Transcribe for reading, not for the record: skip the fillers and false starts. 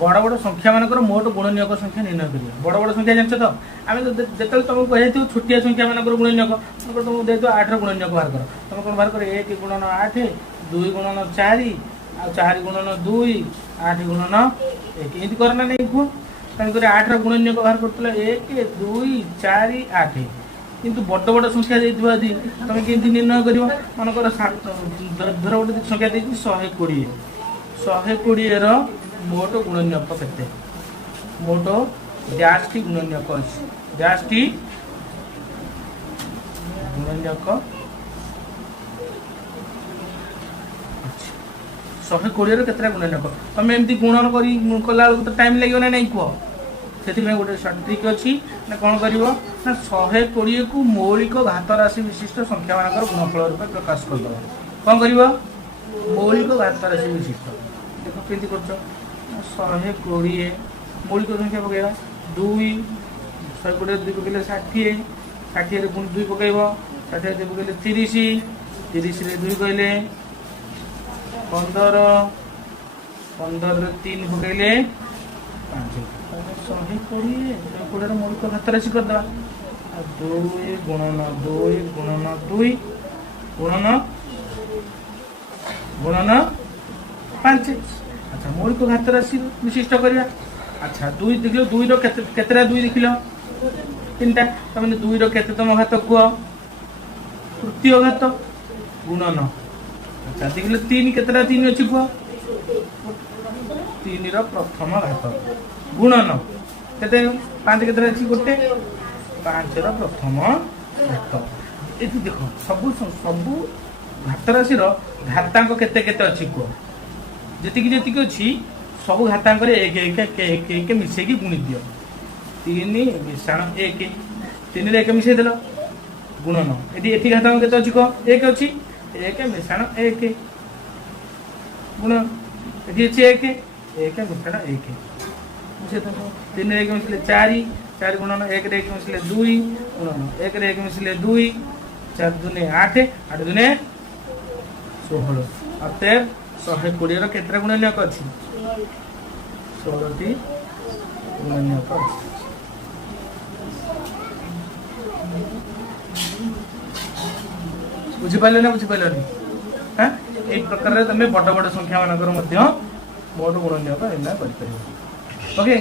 बड़ बड़ संख्या मानकर मोट गुणनीयक संख्या निर्णय करिए। बड़ बड़ संख्या जानछ तो आम जो तुमको कही छोटिया संख्या मानकर गुणनीयक तुमको दे 8 गुणनीयक बाहर कर। तुम कौन बाहर कर 1 गुणन 8 2 गुणन 4 आ 4 गुणन 2 8 गुणन 1 एमती करना नहीं कह तेणुक 8 गुणनीयक बाहर कर 1 2 4 8 किंतु बड़ बड़ संख्या यदि तुम केमती निर्णय कर मनकर धर गोटे संख्या देखिए 120 120 मोट गुणनीयक केते मोट डैश टी गुणनीयक अछि डैश टी गुणनीयक 120 केतरा गुणनीयक तुम एमती गुणन करी कला तो टाइम लगे ना नहीं कह से गोटे ट्रिक अच्छी ना कौन कर 120 को मौलिक घात राशि विशिष्ट संख्या मानकर गुणफल रूप प्रकाश करदे कौन कर मौलिक घात राशि विशिष्ट देख केमती कर 120 मौलिक संख्या पकड़ा 2 120 2 पकड़े 60 60 पुणी 2 पकड़ 60 2 पकड़े 30 30 2 कहले 15 15 3 पकड़े 5 120 मौलिक घात राशि करदे 2 गुणन 2 गुणन 2 गुणन गुणन 5 अच्छा मौलिक घात राशि विशिष्ट करवा अच्छा 2 देख 2 केतरा 2 देख 3टा तमें 2 केतम घात कह तृतीय घात गुणन अच्छा देख 3 केतरा 3 अच्छी कह 3 प्रथम घात गुणन केते 5 केतरा अच्छी गोटे 5 प्रथम घात ये देख सब सब घात राशि घातांक केते केते अच्छी कह जी जी अच्छी सब घातांक एक एक एक एक मिसेकी गुणी दियो 3 मिशाण 1 3 1 मिसे देल गुणन ये घातांक केते अच्छी कह 1 अच्छी 1 मिशाण 1 गुणन ये अच्छी 1 1 मिशाण 1 3 1 मिसले 4 4 गुणन 1 1 मिसले 2 गुणन 1 1 मिसले 2 4 दुने 8 8 दुने 16 अतएव 120 केतरा गुणनीयक अच्छी 16टी गुणनीयक अच्छी बुझिपारे ना बुझिपारे हाँ एक प्रकार तुम बड़ बड़ संख्या मानकर मोट गुणनीयक निर्णय कर ओके।